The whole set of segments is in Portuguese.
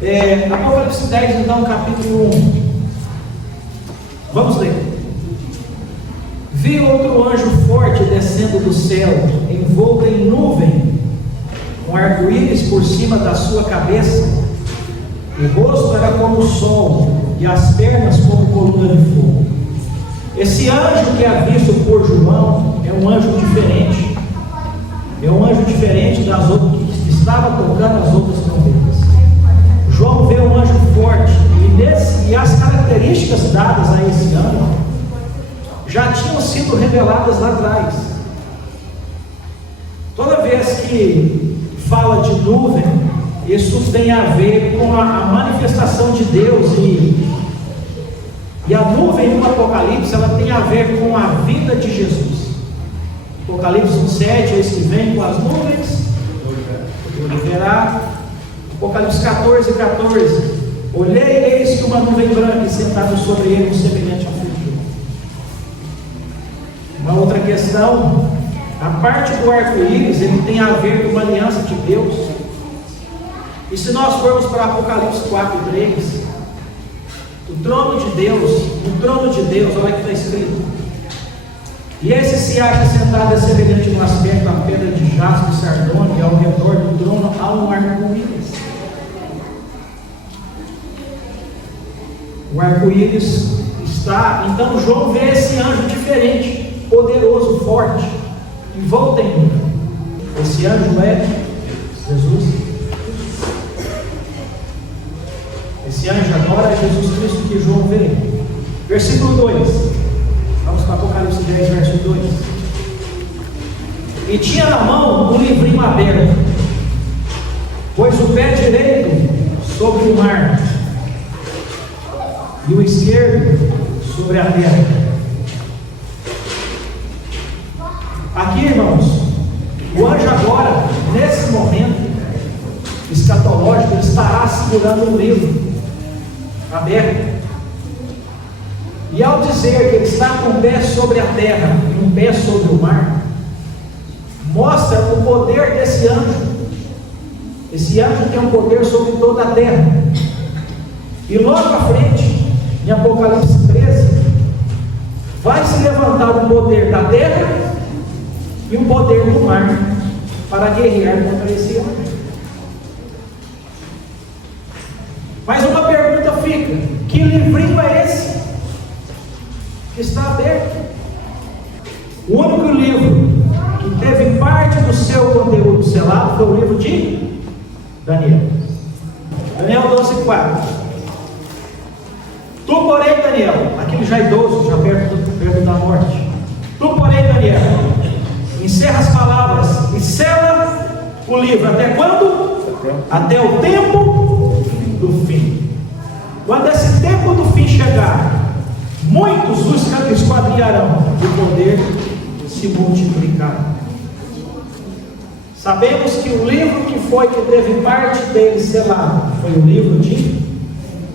Apocalipse 10, então, capítulo 1. Vamos ler. Vi outro anjo forte descendo do céu, envolto em nuvem, com arco-íris por cima da sua cabeça. O rosto era como o sol, e as pernas como coluna de fogo. Esse anjo que é visto por João é um anjo diferente. É um anjo diferente das outras que estava tocando as outras trombetas. João vê um anjo forte, e as características dadas a esse anjo já tinham sido reveladas lá atrás. Toda vez que fala de nuvem, isso tem a ver com a manifestação de Deus, e a nuvem no Apocalipse, ela tem a ver com a vida de Jesus. Apocalipse 1,7, eis que vem com as nuvens, ele verá. Apocalipse 14, olhei e eis que uma nuvem branca, e sentado sobre ele, semelhante ao filho de homem. Uma outra questão, a parte do arco-íris, ele tem a ver com uma aliança de Deus. E se nós formos para Apocalipse 4:3, no trono de Deus, olha o que está escrito: e esse se acha sentado semelhante no aspecto a pedra de jaspe e sardônio, e ao redor do trono há um arco-íris. O arco-íris está, então João vê esse anjo diferente, poderoso, forte, envolto em nuvem. Esse anjo é Jesus. Esse anjo agora é Jesus Cristo que João vê. Versículo 2. Vamos para Apocalipse 10, verso 2. E tinha na mão um livrinho aberto, pois o pé direito sobre o mar, e o esquerdo sobre a terra. Aqui, irmãos, o anjo agora, nesse momento escatológico, ele estará segurando um livro aberto. E ao dizer que ele está com um pé sobre a terra e um pé sobre o mar, mostra o poder desse anjo. Esse anjo tem um poder sobre toda a terra. E logo à frente, em Apocalipse 13, vai se levantar o poder da terra e o poder do mar para guerrear contra esse anjo. Mas uma pergunta fica: que livrinho é esse que está aberto? O único livro que teve parte do seu conteúdo selado foi o livro de Daniel. Daniel 12:4. Tu, porém, Daniel, aquele já idoso, já perto da morte, tu, porém, Daniel, encerra as palavras e sela o livro. Até quando? Até o tempo do fim. Quando esse tempo do fim chegar, muitos os esquadrilharão e o poder se multiplicará. Sabemos que o livro que teve parte dele selado foi o livro de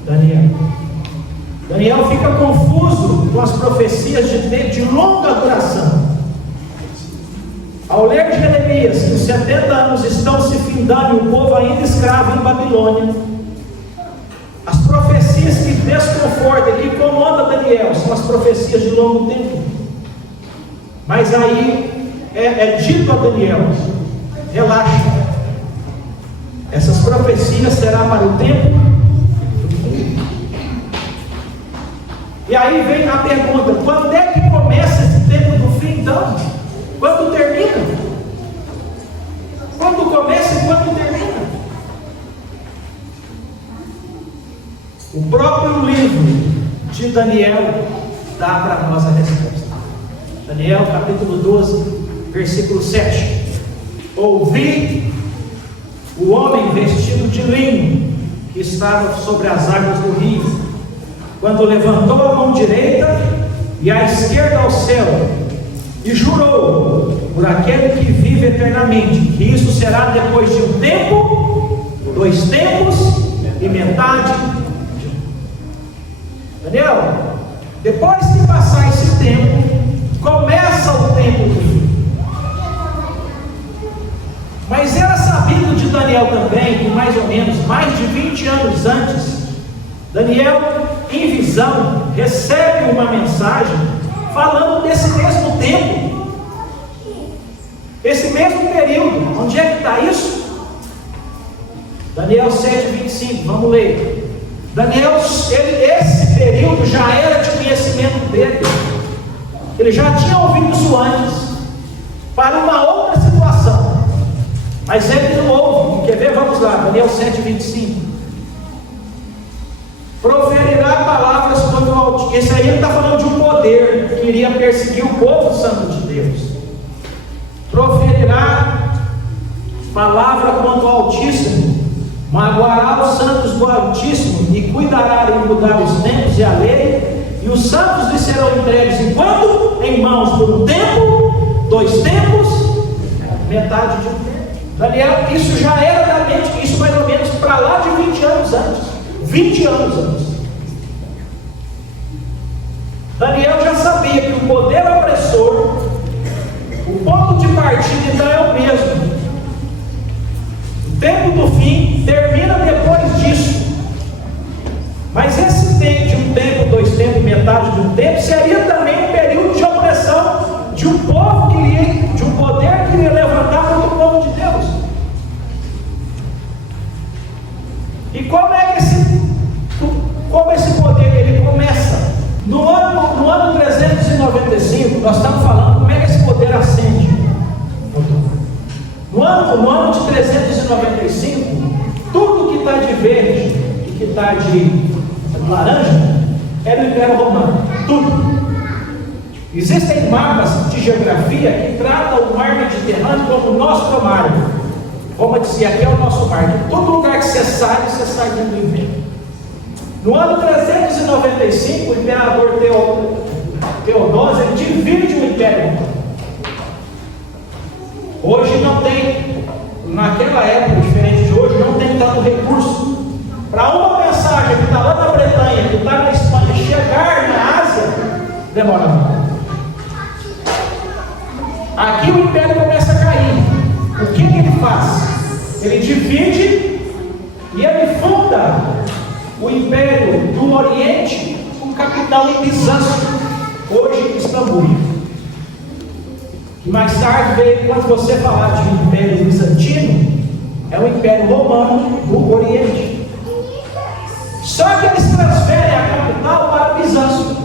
Daniel. Daniel fica confuso com as profecias de longa duração. Ao ler de Jeremias que os 70 anos estão se findando e o povo ainda escravo em Babilônia, as profecias que desconfortam e que incomodam Daniel são as profecias de longo tempo. Mas aí é dito a Daniel: relaxa, essas profecias serão para o tempo. E aí vem a pergunta: quando é que começa esse tempo do fim então? Quando termina? Quando começa e quando termina? O próprio livro de Daniel dá para nós a resposta. Daniel capítulo 12, versículo 7. Ouvi o homem vestido de linho que estava sobre as águas do rio, quando levantou a mão direita e a esquerda ao céu, e jurou por aquele que vive eternamente, que isso será depois de um tempo, 2 tempos e metade. Daniel, depois que passar esse tempo, começa o tempo do fim. Mas era sabido de Daniel Daniel também, que mais ou menos mais de 20 anos antes, Daniel, em visão, recebe uma mensagem falando desse mesmo tempo, esse mesmo período. Onde é que está isso? Daniel 7:25, vamos ler. Daniel, esse período já era de conhecimento dele, ele já tinha ouvido isso antes, para uma outra situação, mas ele não ouve. Quer ver? Vamos lá, Daniel 7:25. Proferirá palavras contra o Altíssimo. Esse aí ele está falando de um poder que iria perseguir o povo santo de Deus. Proferirá palavra contra o Altíssimo, magoará os santos do Altíssimo e cuidará em mudar os tempos e a lei, e os santos lhe serão entregues enquanto em mãos por um tempo, 2 tempos, metade de um tempo. Daniel, isso já era da mente, isso mais ou menos para lá de 20 anos antes. 20 anos antes. Daniel já sabia que o poder opressor, o ponto de partida então é o mesmo. O tempo do fim termina depois disso. Mas esse tempo de um tempo, 2 tempos, metade de um tempo, seria também um período de opressão de um povo que iria, de um poder que iria levantar contra o povo de Deus. E como esse poder ele começa? No ano 395, nós estamos falando como é que esse poder ascende. No ano de 395, tudo que está de verde e que está de laranja é do Império Romano. Tudo. Existem mapas de geografia que tratam o mar Mediterrâneo como o nosso mar. Vamos dizer, aqui é o nosso mar. Todo lugar que você sai dentro do Império. No ano 395, o imperador Teodósio ele divide o Império Romano. Hoje não tem, naquela época, diferente de hoje, não tem tanto recurso. Para uma mensagem que está lá na Bretanha, que está na Espanha, chegar na Ásia, demora muito. Aqui o Império começa a cair. O que ele faz? Ele divide e ele funda o Império do Oriente com capital em Bizâncio, hoje Istambul. E mais tarde veio, quando você falar de Império Bizantino, é o Império Romano do Oriente. Só que eles transferem a capital para Bizâncio.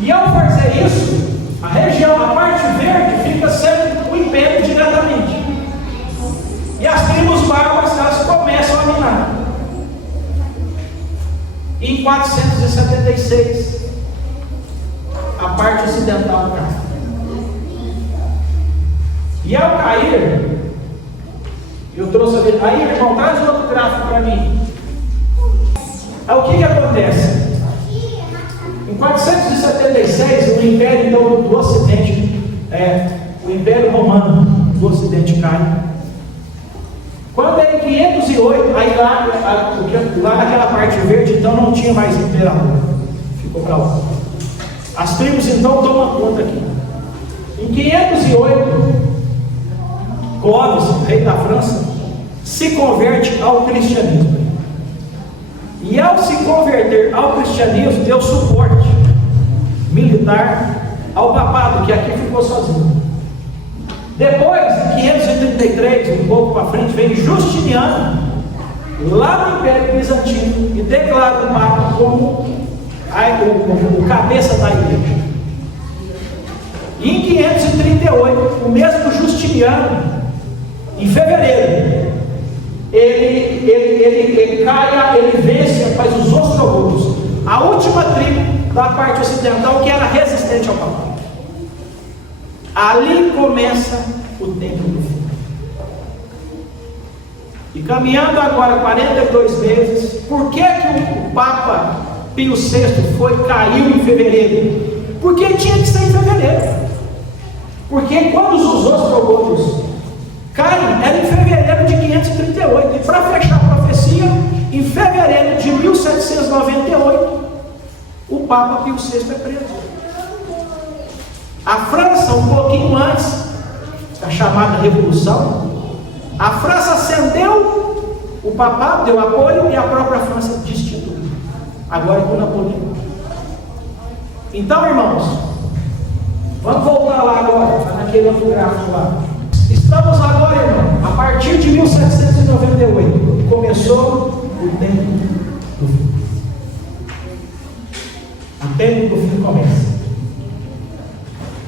E ao fazer isso, a região, a parte verde, fica sendo o Império diretamente. E as tribos bárbaras, elas começam a minar. Em 476, a parte ocidental cai. E ao cair, eu trouxe a aí, irmão, traz um outro gráfico para mim. O que acontece? Em 476, o Império então, do Ocidente, o Império Romano do Ocidente cai. Quando é em 508, aí lá naquela parte verde, então não tinha mais imperador, ficou para lá. As tribos então tomam conta aqui. Em 508, Clovis, rei da França, se converte ao cristianismo. E ao se converter ao cristianismo, deu suporte militar ao papado, que aqui ficou sozinho. Depois, em 533, um pouco para frente, vem Justiniano, lá no Império Bizantino, e declara o Papa como o cabeça da igreja. E em 538, o mesmo Justiniano, em fevereiro, ele cai, ele vence, faz os ostrogodos, a última tribo da parte ocidental que era resistente ao Papa. Ali começa o tempo do fim. E caminhando agora 42 meses, por que o Papa Pio VI caiu em fevereiro? Porque tinha que ser em fevereiro. Porque quando os ostrogodos caem, era em fevereiro de 538. E para fechar a profecia, em fevereiro de 1798, o Papa Pio VI é preso. A França, um pouquinho antes da chamada Revolução, A França acendeu, o papado deu apoio e a própria França destituiu. Agora é com Napoleão. Então, irmãos, vamos voltar lá agora, naquele outro gráfico lá. Estamos agora, irmão, a partir de 1798, começou o tempo do fim. O tempo do fim começa.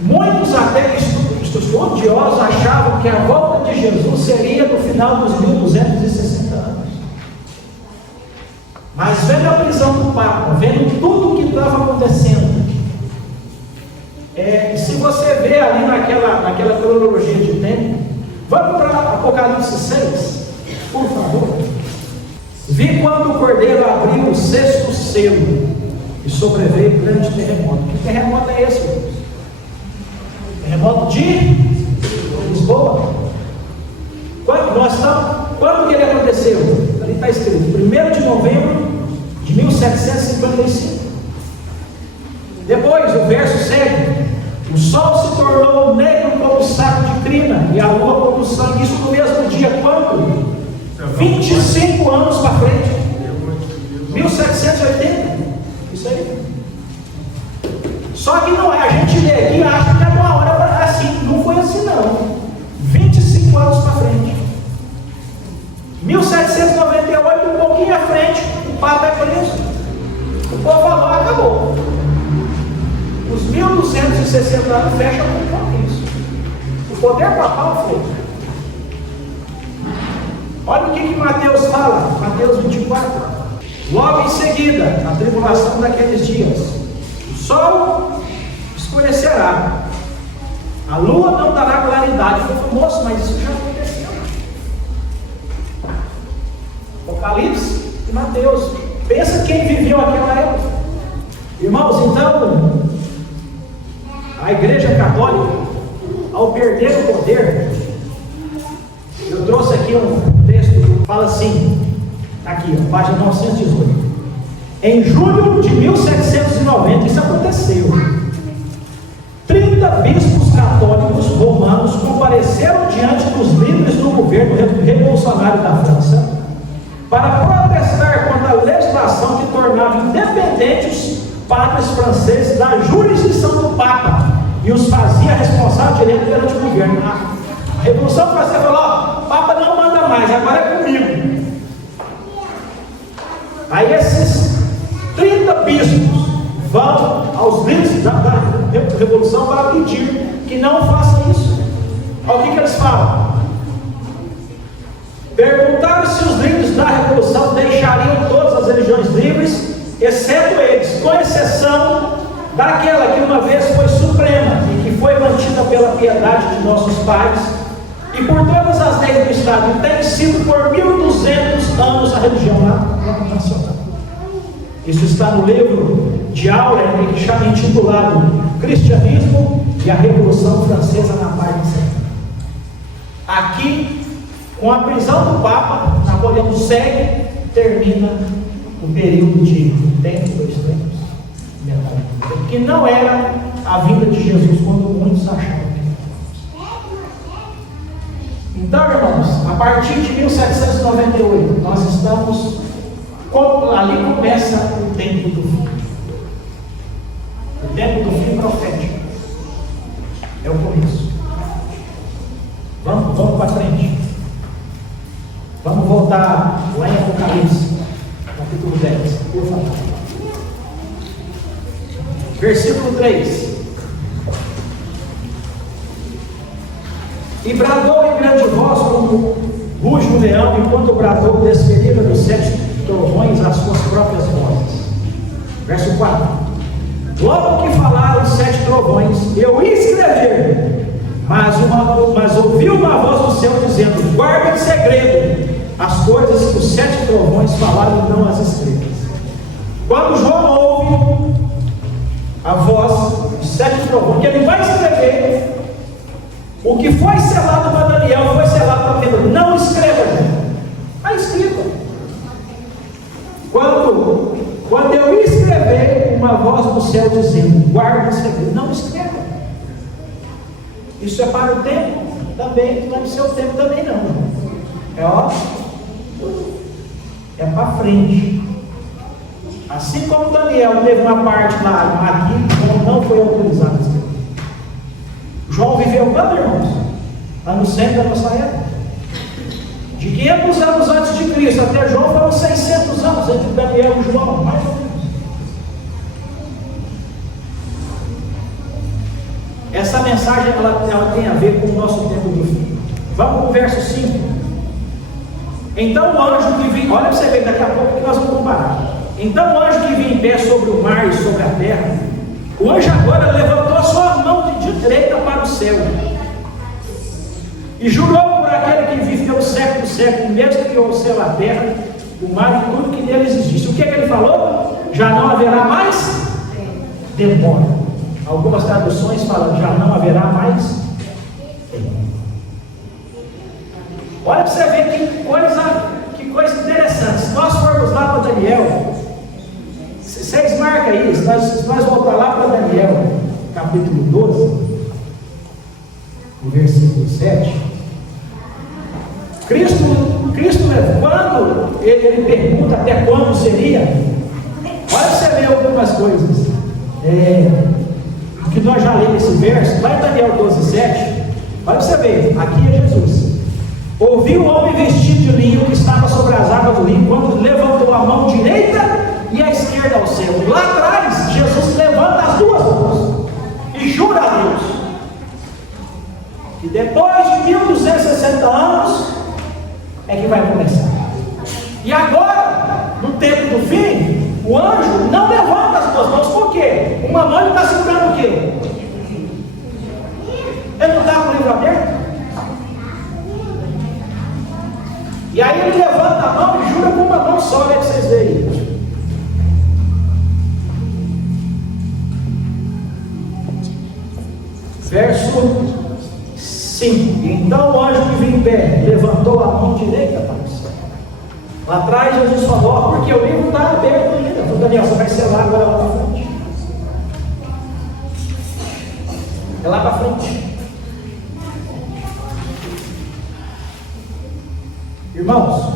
Muitos até estudiosos achavam que a volta de Jesus seria no final dos 1260 anos. Mas vendo a prisão do Papa, vendo tudo o que estava acontecendo, se você vê ali naquela cronologia de tempo, vamos para Apocalipse 6, por favor. Vi quando o Cordeiro abriu o 6º selo e sobreveio grande terremoto. Que terremoto é esse, irmãos? Terremoto de Lisboa. Quando que ele aconteceu? Ali está escrito, 1º de novembro de 1755. Depois, o verso segue. O sol se tornou negro como saco de crina e a lua como sangue. Isso no mesmo dia, quando? 25 anos para frente. 1780. Isso aí. Só que não é, a gente lê aqui e acha que é uma hora para assim. Não foi assim não. 25 anos para frente. 1798, um pouquinho à frente, o Papa é preso. O povo falou, acabou. Os 1260 anos fecham com isso. O poder papal foi. Olha o que Mateus fala, Mateus 24. Logo em seguida, a tribulação daqueles dias, o sol escurecerá, a lua não dará claridade. Eu falei, moço, mas isso já aconteceu. Apocalipse e Mateus. Pensa quem viveu aquela época. Irmãos, então, a Igreja Católica, ao perder o poder, eu trouxe aqui um texto que fala assim, aqui, página 918. Em julho de 1790, isso aconteceu. 30 bispos católicos romanos compareceram diante dos líderes do governo revolucionário da França para protestar contra a legislação que tornava independentes os padres franceses da jurisdição do Papa e os fazia responsáveis direto perante o governo. A Revolução Francesa falou: o Papa não manda mais, agora é comigo. Aí esses 30 bispos vão aos líderes da Revolução para pedir que não façam isso. Olha o que eles falam. Perguntaram se os líderes da Revolução deixariam todas as religiões livres, exceto eles, com exceção daquela que uma vez foi suprema e que foi mantida pela piedade de nossos pais e por todas as leis do Estado, e tem sido por 1200 anos a religião nacional. Isso está no livro de Aurea, intitulado Cristianismo e a Revolução Francesa na parte central. Aqui, com a prisão do Papa, Napoleão segue e termina o período de tempo, 2 tempos, que não era a vinda de Jesus, quando muitos achavam. Então, irmãos, a partir de 1798, nós estamos, ali começa o tempo do fim. O tempo do fim profético. É o começo. Vamos para frente. Vamos voltar lá em Apocalipse, capítulo 10, por favor. Versículo 3. E bradou em grande voz como ruge o leão, enquanto bradou desferida dos 7 trovões as suas próprias vozes. Verso 4. Logo que falaram os 7 trovões, eu ia escrever, mas ouvi uma voz do céu dizendo: guarda em segredo as coisas que os 7 trovões falaram e não as escritas. Quando João ouve a voz dos 7 trovões, que ele vai escrever, o que foi selado para Daniel foi selado para Pedro. Não escreva, gente. Está escrito. Quando eu escrever, uma voz do céu dizendo: guarda em segredo. Não escreva. Isso é para o tempo também, não é para o seu tempo também não. É para frente. Assim como Daniel teve uma parte lá, aqui, João não foi autorizado a escrever. João viveu quando, irmãos? Anos 100 da nossa época. De 500 anos antes de Cristo até João foram 600 anos entre Daniel e João, mais ou menos. Essa mensagem ela tem a ver com o nosso tempo do fim. Vamos para o verso 5. Então o anjo que vinha, olha para você ver daqui a pouco que nós vamos comparar. Então o anjo que vinha em pé sobre o mar e sobre a terra, o anjo agora levantou a sua mão de direita para o céu e jurou por aquele que vive pelo século dos séculos, mesmo que criou o céu, a terra, o mar e tudo que neles existe. O que é que ele falou? Já não haverá mais demora. Algumas traduções falam, já não haverá mais demora. Olha para você ver que coisa interessante. Se nós formos lá para Daniel, vocês marcam aí, se nós voltar lá para Daniel, capítulo 12, o versículo 7, Cristo, quando ele pergunta até quando seria, olha para você ver algumas coisas, que nós já lemos esse verso, lá em Daniel 12, 7, olha para você ver, aqui é Jesus. Ouviu o homem vestido de linho que estava sobre as águas do rio, quando levantou a mão direita e a esquerda ao céu. Lá atrás, Jesus levanta as duas mãos e jura a Deus que depois de 1260 anos é que vai começar. E agora, no tempo do fim, o anjo não levanta as duas mãos. Por quê? Uma mão ele está segurando o quê? Ele não está com o livro aberto? E aí ele levanta a mão e jura com uma mão só, né, que vocês veem. Verso 5. Então o anjo que vinha em pé levantou a mão direita para o céu. Lá atrás Jesus falou, porque o livro está aberto ainda. Então, Daniel, você vai selar agora lá para frente. É lá para frente. Irmãos,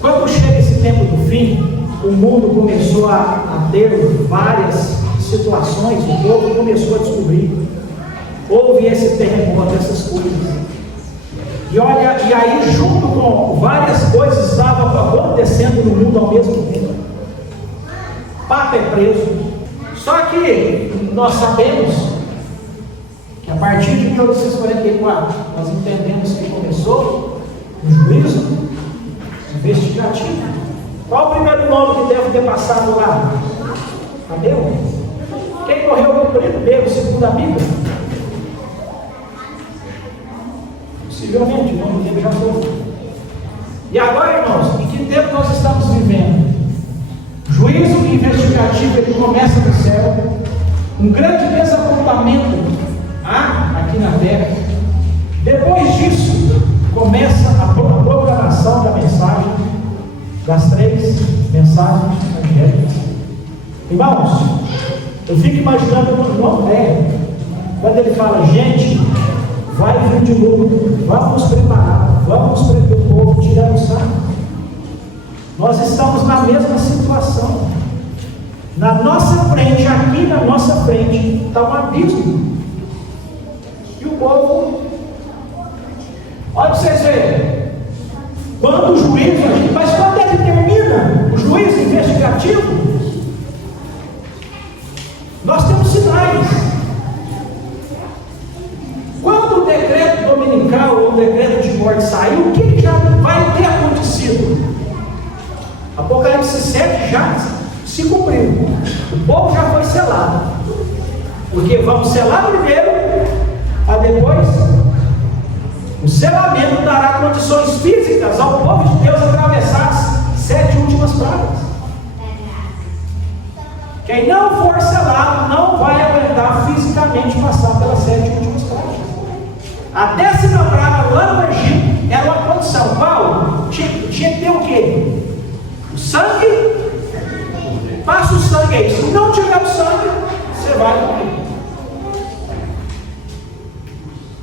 quando chega esse tempo do fim, o mundo começou a ter várias situações, o povo começou a descobrir, houve esse terremoto, essas coisas, e olha, e aí junto com várias coisas estavam acontecendo no mundo ao mesmo tempo. Papa é preso, só que nós sabemos que a partir de 1844 nós entendemos que começou um juízo investigativo. Qual o primeiro nome que deve ter passado lá? Cadê? Quem morreu primeiro, segundo a Bíblia? Possivelmente, o nome dele já foi. E agora, irmãos, em que tempo nós estamos vivendo? Juízo investigativo, ele começa no céu. Um grande desapontamento aqui na terra. Depois disso, começa a proclamação da mensagem, das 3 mensagens evangélicas. Irmãos, eu fico imaginando o irmão velho, quando ele fala, gente, vai vir de novo, vamos preparar, vamos prender o povo, tirar o saco. Nós estamos na mesma situação. Na nossa frente, aqui na nossa frente, está um abismo. E o povo, olha para vocês verem, quando o juízo, mas quando ele termina, o juízo investigativo, nós temos sinais. Quando o decreto dominical ou o decreto de morte saiu, o que já vai ter acontecido? Apocalipse 7 já se cumpriu. O povo já foi selado. Porque vamos selar primeiro, para depois o selamento dará condições físicas ao povo de Deus atravessar as 7 últimas pragas. Quem não for selado não vai aguentar fisicamente passar pelas 7 últimas pragas. A 10ª praga lá no Egito era uma condição. Qual? Tinha que ter o quê? O sangue. Passa o sangue aí. Se não tiver o sangue, você vai morrer.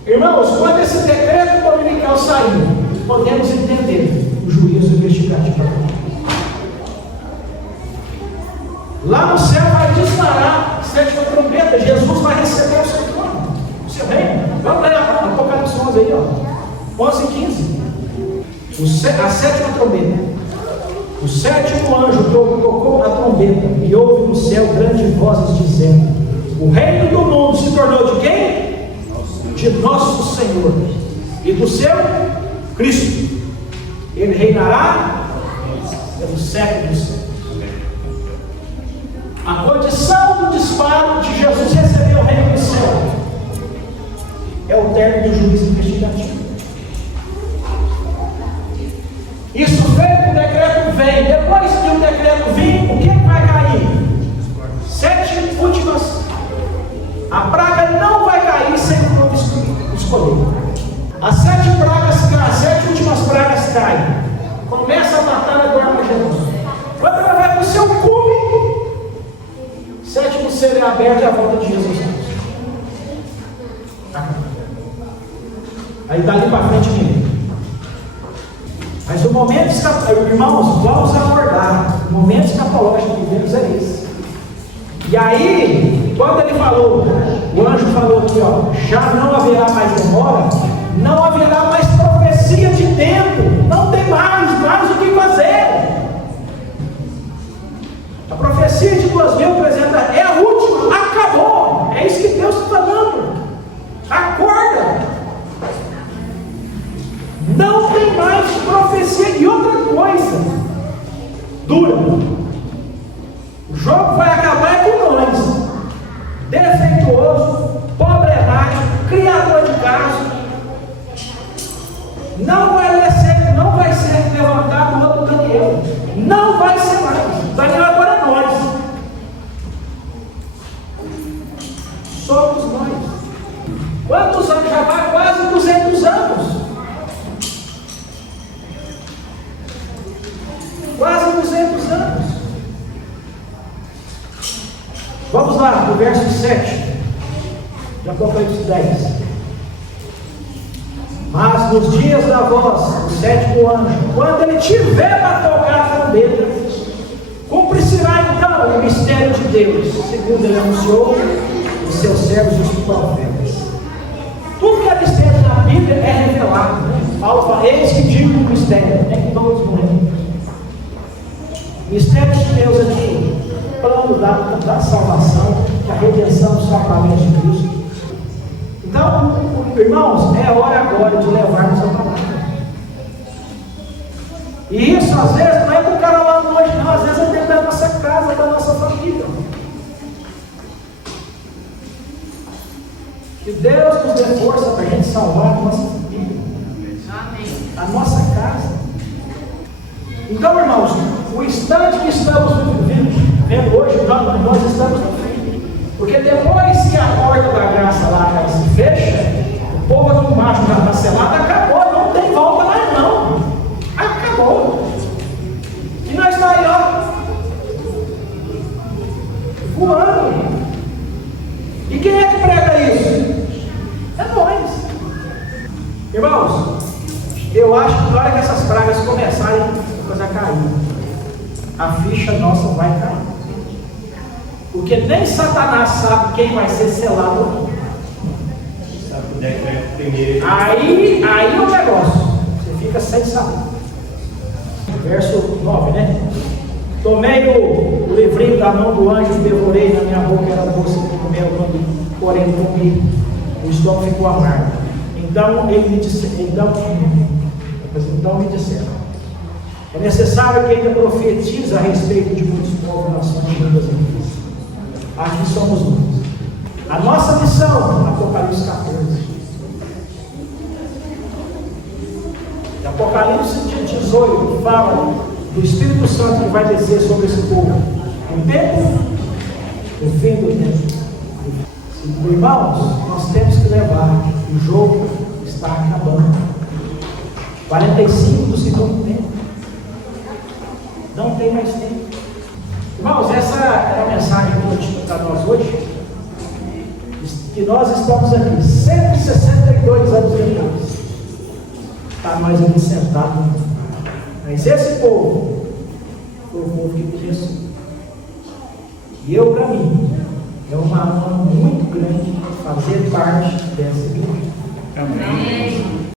Irmãos, quando esse decreto dominical sair, podemos entender o juízo investigativo. Lá no céu vai disparar a sétima trombeta. Jesus vai receber o seu trono, o seu reino. Vamos ler Apocalipse 11 aí, ó. 11 e 15. A sétima trombeta. O sétimo anjo tocou a trombeta e houve no céu grandes vozes dizendo: o reino do mundo se tornou de quem? De nosso Senhor e do seu Cristo. Ele reinará pelos séculos dos séculos. A condição do disparo de Jesus receber o reino do céu é o término do juízo investigativo. Isso veio, o decreto vem. Depois que o decreto vir, o que vai cair? 7 últimas. A praga não vai cair sem o povo escolher. As 7 últimas pragas caem. Começa a batalha do Armagedon. Quando ela vai para o seu cume, 7º selo é aberto e a volta de Jesus. Aí dali para frente ninguém. Mas o momento, irmãos, vamos abordar. O momento escatológico que vivemos é esse. E aí, quando ele falou, o anjo falou aqui, ó, já não haverá mais demora, não haverá mais profecia de tempo, não tem mais o que fazer. A profecia de 2300 é a última, acabou. É isso que Deus está falando. Acorda. Não tem mais profecia. E outra coisa dura, o jogo vai acabar é com nós. Defeituoso, problemático, criador de caso. Não vai ser levantado o outro Daniel. Não vai ser mais. Daniel agora é nós. Somos nós. Quantos anos? Já vai quase 200 anos. Quase 200 anos. Vamos lá, no verso 7 de Apocalipse 10. Mas nos dias da voz do 7º anjo, quando ele tiver para tocar a trombeta, cumprir-se-á então o mistério de Deus, segundo ele anunciou os seus servos e os profetas. Tudo que é mistério na Bíblia é revelado. Paulo fala: eis que digo o mistério, é que todos morrem. Mistério de Deus aqui, plano da salvação, da redenção do sacramento de Cristo. Então, irmãos, é hora agora de levarmos a palavra. E isso, às vezes, não é do cara lá longe, não. Às vezes é dentro da nossa casa, da nossa família. Que Deus nos dê força para a gente salvar a nossa família. A nossa casa. Então, irmãos, o instante que estamos vivendo hoje, nós estamos no fim. Porque depois que a porta da graça lá ela se fecha, o povo do macho já está selado, acabou, não tem volta mais não. Acabou. E nós estamos aí, ó, voando. E quem é que prega isso? É nós. Irmãos, eu acho que na hora que essas pragas começarem a cair, a ficha nossa vai cair. Porque nem Satanás sabe quem vai ser selado. Aí o negócio, você fica sem saber. Verso 9, né? Tomei o livrinho da mão do anjo e devorei, na minha boca era doce como mel, porém comi, o estômago ficou amargo. Então me disseram: é necessário que ainda profetize a respeito de muitos povos, nações e línguas inglesas. Aqui somos nós. A nossa missão, Apocalipse 14. Apocalipse 18 fala do Espírito Santo que vai descer sobre esse povo. O tempo, o fim do tempo. Irmãos, nós temos que levar. O jogo está acabando. 45 do segundo tempo. Não tem mais tempo. Irmãos, essa é a mensagem que eu tinha para nós hoje. Que nós estamos aqui 164 62 anos depois, está nós aqui sentados. Mas esse povo foi o povo que começou. E eu, para mim, é uma honra muito grande fazer parte dessa igreja. Amém.